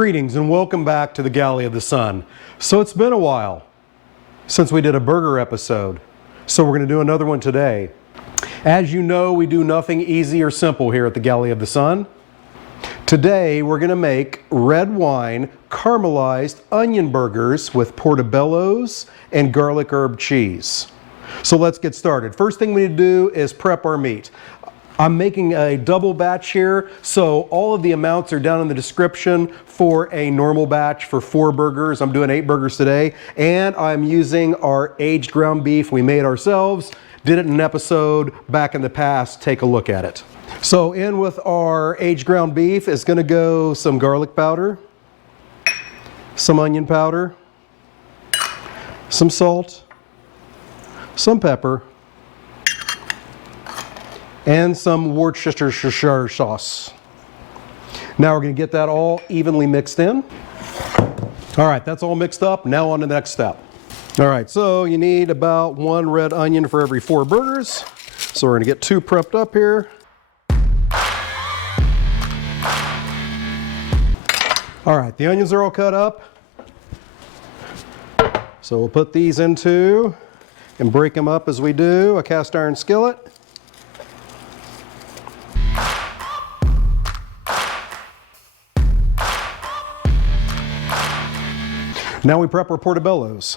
Greetings and welcome back to the Galley of the Sun. So it's been a while since we did a burger episode, so we're going to do another one today. As you know, we do nothing easy or simple here at the Galley of the Sun. Today we're going to make red wine caramelized onion burgers with portobellos and garlic herb cheese. So let's get started. First thing we need to do is prep our meat. I'm making a double batch here, so all of the amounts are down in the description for a normal batch for 4 burgers. I'm doing 8 burgers today, and I'm using our aged ground beef we made ourselves. Did it in an episode back in the past. Take a look at it. So in with our aged ground beef is going to go some garlic powder, some onion powder, some salt, some pepper, and some Worcestershire sauce. Now we're going to get that all evenly mixed in. All right, that's all mixed up. Now on to the next step. All right, so you need about 1 red onion for every 4 burgers. So we're going to get 2 prepped up here. All right, the onions are all cut up. So we'll put these into and break them up as we do a cast iron skillet. Now we prep our portobellos.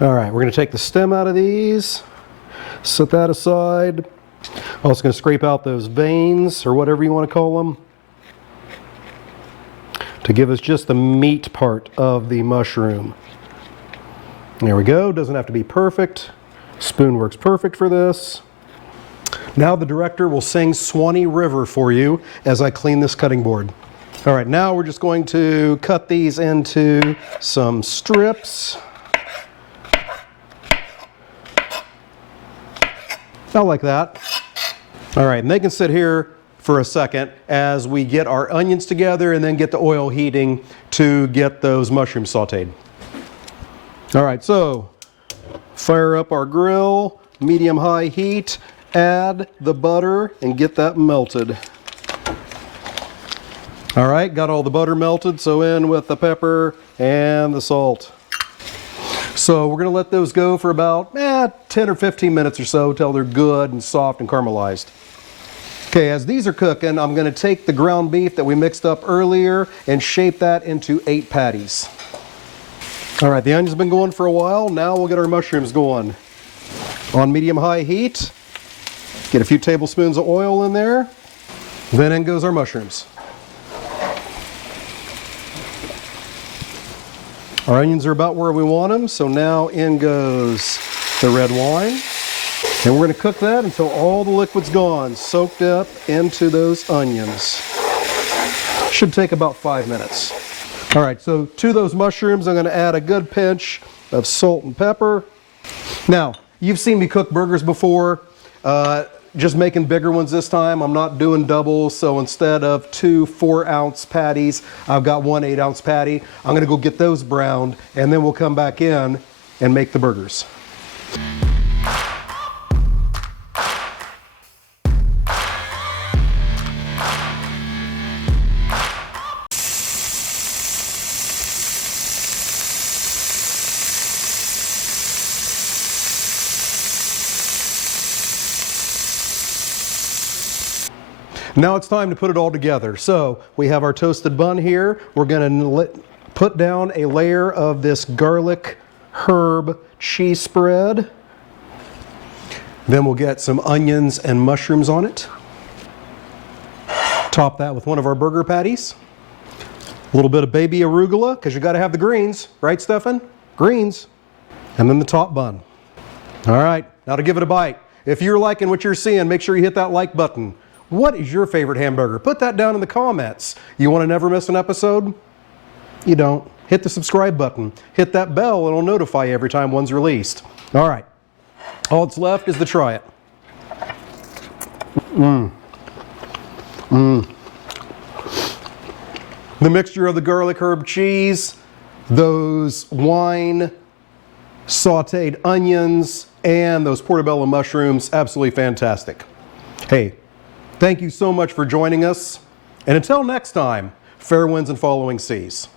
All right, we're going to take the stem out of these, set that aside. Also going to scrape out those veins, or whatever you want to call them, to give us just the meat part of the mushroom. There we go. Doesn't have to be perfect. Spoon works perfect for this. Now the director will sing Swanee River for you as I clean this cutting board. All right, now we're just going to cut these into some strips. About like that. All right, and they can sit here for a second as we get our onions together and then get the oil heating to get those mushrooms sauteed. All right, so fire up our grill, medium-high heat, add the butter and get that melted. All right, got all the butter melted, so in with the pepper and the salt. So we're going to let those go for about 10 or 15 minutes or so till they're good and soft and caramelized. Okay, as these are cooking, I'm going to take the ground beef that we mixed up earlier and shape that into 8 patties. All right, the onion's been going for a while. Now we'll get our mushrooms going. On medium-high heat, get a few tablespoons of oil in there. Then in goes our mushrooms. Our onions are about where we want them, so now in goes the red wine. And we're going to cook that until all the liquid's gone, soaked up into those onions. Should take about 5 minutes. All right, so to those mushrooms, I'm going to add a good pinch of salt and pepper. Now, you've seen me cook burgers before. Just making bigger ones this time. I'm not doing doubles, so instead of 2 4-ounce patties, I've got 1 8-ounce patty. I'm going to go get those browned, and then we'll come back in and make the burgers. Now it's time to put it all together. So we have our toasted bun here. We're going to put down a layer of this garlic herb cheese spread. Then we'll get some onions and mushrooms on it. Top that with one of our burger patties. A little bit of baby arugula, because you got to have the greens, right, Stefan? Greens. And then the top bun. All right, now to give it a bite. If you're liking what you're seeing, make sure you hit that like button. What is your favorite hamburger? Put that down in the comments. You want to never miss an episode? You don't. Hit the subscribe button. Hit that bell. It'll notify you every time one's released. All right. All that's left is to try it. The mixture of the garlic herb cheese, those wine sautéed onions, and those portobello mushrooms, absolutely fantastic. Hey, thank you so much for joining us. And until next time, fair winds and following seas.